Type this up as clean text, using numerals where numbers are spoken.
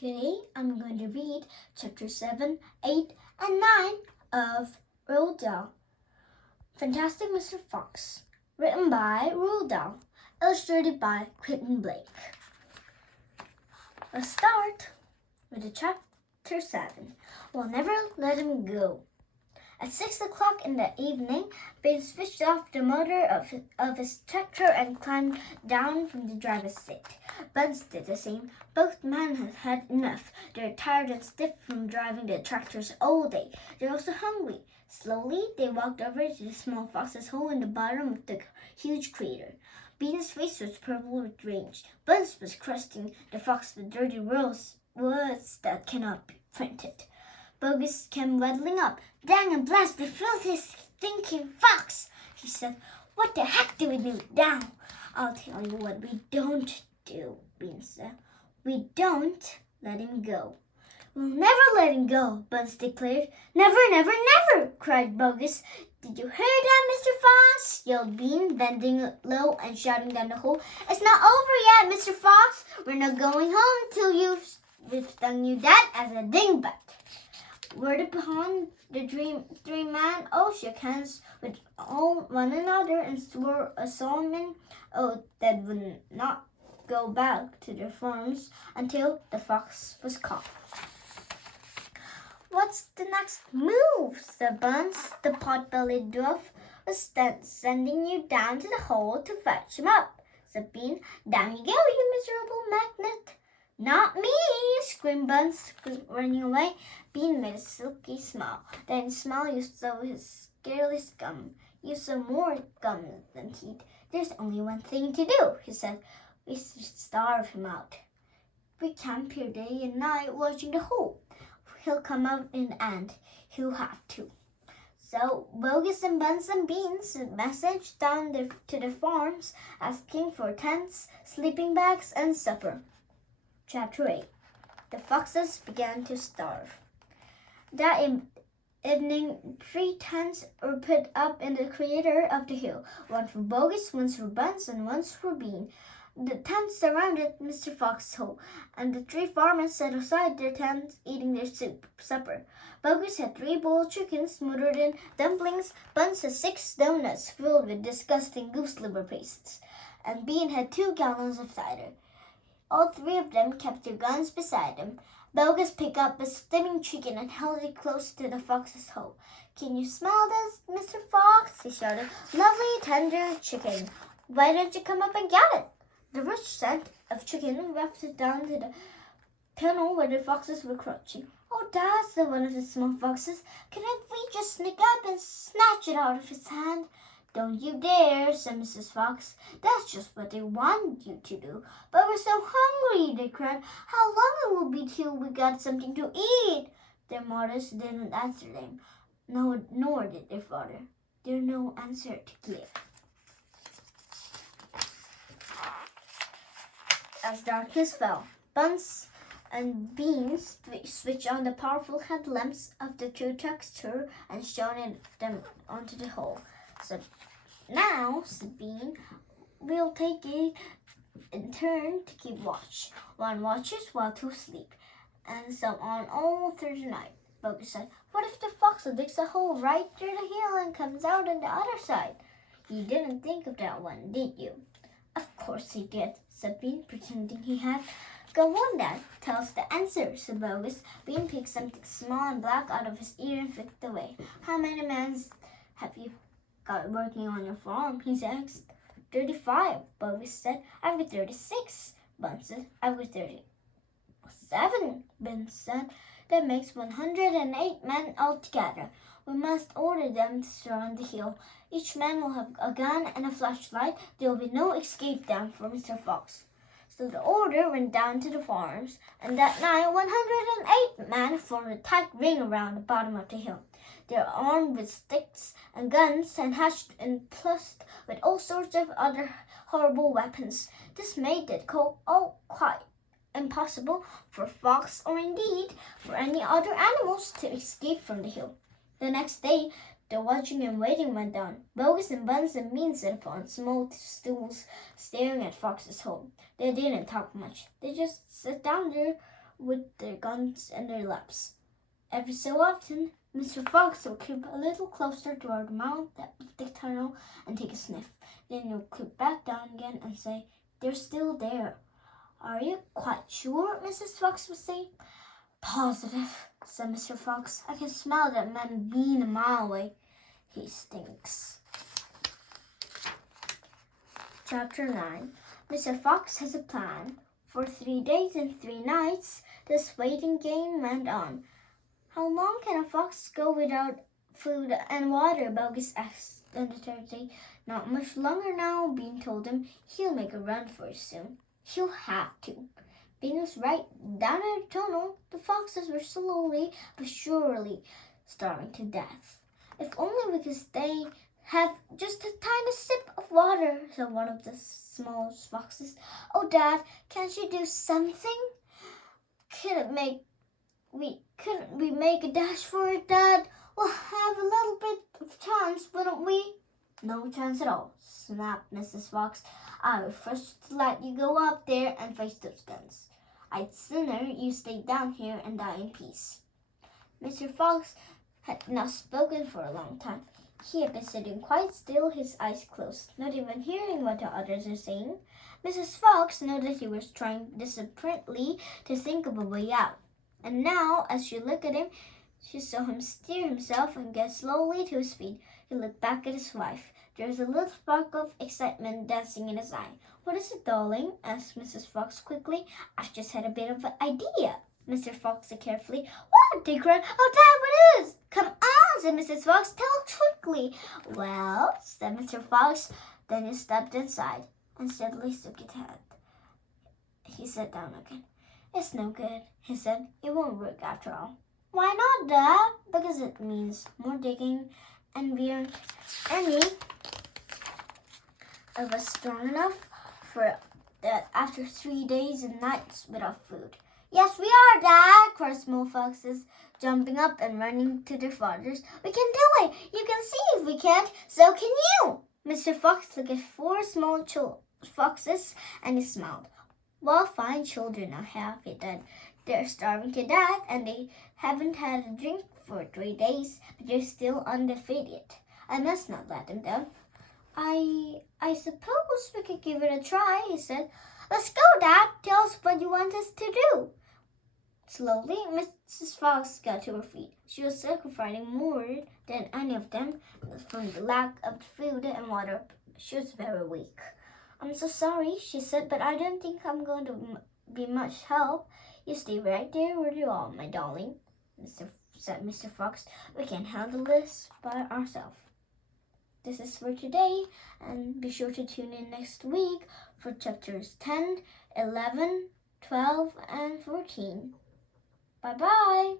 Today I'm going to read chapter 7, 8, and 9 of Roald, Fantastic Mr. Fox, written by Roald, illustrated by Quentin Blake. Let's start with the chapter 7. We'll never let him go. At 6 o'clock in the evening, Ben switched off the motor of his tractor and climbed down from the driver's seat. Buns did the same. Both men had had enough. They were tired and stiff from driving the tractors all day. They were also hungry. Slowly, they walked over to the small fox's hole in the bottom of the huge crater. Bean's face was purple with rage. Buns was crusting the fox with dirty words that cannot be printed. Bogus came waddling up. "Dang and blast the filthy, stinking fox!" he said. "What the heck do we do now?" "I'll tell you what we don't do," Bean said. "We don't let him go." "We'll never let him go," Buns declared. "Never, never, never!" cried Bogus. "Did you hear that, Mr. Fox?" yelled Bean, bending low and shouting down the hole. "It's not over yet, Mr. Fox. We're not going home till we've done you that as a dingbat." Word upon the three men all shook hands with one another and swore a solemn oath that would not go back to their farms until the fox was caught. "What's the next move?" said Buns. "The pot-bellied dwarf was sending you down to the hole to fetch him up," said Bean. "Down you go, you miserable magnet." "Not me!" screamed Buns, running away. Bean made a silky smile. Then his smile used so his scareless gum. "Used so more gum than teeth. There's only one thing to do," he said. "We should starve him out. We camp here day and night watching the hole. He'll come out in the end. He'll have to." So Bogus and Buns and Bean sent message down to the farms asking for tents, sleeping bags, and supper. Chapter 8. The foxes began to starve. That evening, 3 tents were put up in the crater of the hill, one for Bogus, one for Buns, and one for Bean. The tents surrounded Mr. Fox's hole, and the 3 farmers set aside their tents, eating their supper. Bogus had 3 boiled chickens smothered in dumplings, Buns had 6 donuts filled with disgusting goose liver pastes, and Bean had 2 gallons of cider. All 3 of them kept their guns beside them. Bogus picked up a steaming chicken and held it close to the fox's hole. "Can you smell this, Mr. Fox?" he shouted. "Lovely, tender chicken. Why don't you come up and get it?" The rich scent of chicken wafted down to the tunnel where the foxes were crouching. "Oh, Dad," said one of the small foxes, "couldn't we just sneak up and snatch it out of his hand?" "Don't you dare," said Mrs. Fox. "That's just what they want you to do." "But we're so hungry," they cried. "How long it will be till we got something to eat?" Their mothers didn't answer them, nor did their father. There was no answer to give. As darkness fell, Buns and Bean switched on the powerful headlamps of the 2 tractors and shone them onto the hole. So now, said Bean, "we'll take it in turn to keep watch. 1 watches while 2 sleep, and so on all through the night." Bogus said, "What if the fox digs a hole right through the hill and comes out on the other side?" "You didn't think of that one, did you?" "Of course he did," said Bean, pretending he had. "Go on, Dad. Tell us the answer," said Bogus. Bean picked something small and black out of his ear and flicked away. "How many men have you got working on your farm?" he asked. 35, Bogus said. "I've got 36, Buns said. "I've got 37, Ben said. "That makes 108 men altogether. We must order them to surround the hill. Each man will have a gun and a flashlight. There will be no escape down for Mr. Fox." So the order went down to the farms, and that night 108 men formed a tight ring around the bottom of the hill. They were armed with sticks and guns and hatched and plussed with all sorts of other horrible weapons. This made it all quite impossible for Fox, or indeed for any other animals, to escape from the hill. The next day, the watching and waiting went on. Bogus and Buns and Bean sat upon small stools, staring at Fox's hole. They didn't talk much. They just sat down there with their guns in their laps. Every so often, Mr. Fox will creep a little closer toward the mouth of the tunnel and take a sniff. Then he'll creep back down again and say, "They're still there." "Are you quite sure?" Mrs. Fox would say. "Positive," said Mr. Fox. "I can smell that man bean a mile away. He stinks." Chapter 9. Mr. Fox has a plan. For 3 days and 3 nights, this waiting game went on. "How long can a fox go without food and water?" Bogus asked on the third day. "Not much longer now," Bean told him. "He'll make a run for it soon." "He'll have to." Bean was right. Down in the tunnel, the foxes were slowly but surely starving to death. "If only we could have just a tiny sip of water," said one of the smallest foxes. "Oh, Dad, can't you do something? Couldn't we make a dash for it, Dad? We'll have a little bit of chance, wouldn't we?" "No chance at all," snapped Mrs. Fox. "I refuse to let you go up there and face those guns. I'd sooner you stayed down here and die in peace." Mr. Fox had not spoken for a long time. He had been sitting quite still, his eyes closed, not even hearing what the others were saying. Mrs. Fox knew that he was trying desperately to think of a way out. And now, as she looked at him, she saw him steer himself and get slowly to his feet. He looked back at his wife. There was a little spark of excitement dancing in his eye. "What is it, darling?" asked Mrs. Fox quickly. "I've just had a bit of an idea." Mr. Fox said carefully. "What?" they cried. "Oh, Dad, what is?" "Come on," said Mrs. Fox. "Tell quickly." "Well," said Mr. Fox. Then he stepped inside and steadily shook his head. He sat down again. "It's no good," he said. "It won't work after all." "Why not, Dad?" "Because it means more digging, and we aren't any of us strong enough for that after 3 days and nights without food." "Yes, we are, Dad," cried small foxes, jumping up and running to their fathers. "We can do it. You can see if we can't. So can you." Mr. Fox looked at 4 small foxes and he smiled. "Well, fine children I have," he said. "They're starving to death and they haven't had a drink for 3 days, but they're still undefeated. I must not let them down." I suppose we could give it a try," he said. "Let's go, Dad. Tell us what you want us to do." Slowly, Mrs. Fox got to her feet. She was sacrificing more than any of them from the lack of food and water. She was very weak. "I'm so sorry," she said, "but I don't think I'm going to be much help. You stay right there where you are, my darling," said Mr. Fox. "We can handle this by ourselves." This is for today, and be sure to tune in next week for chapters 10, 11, 12, and 14. Bye-bye.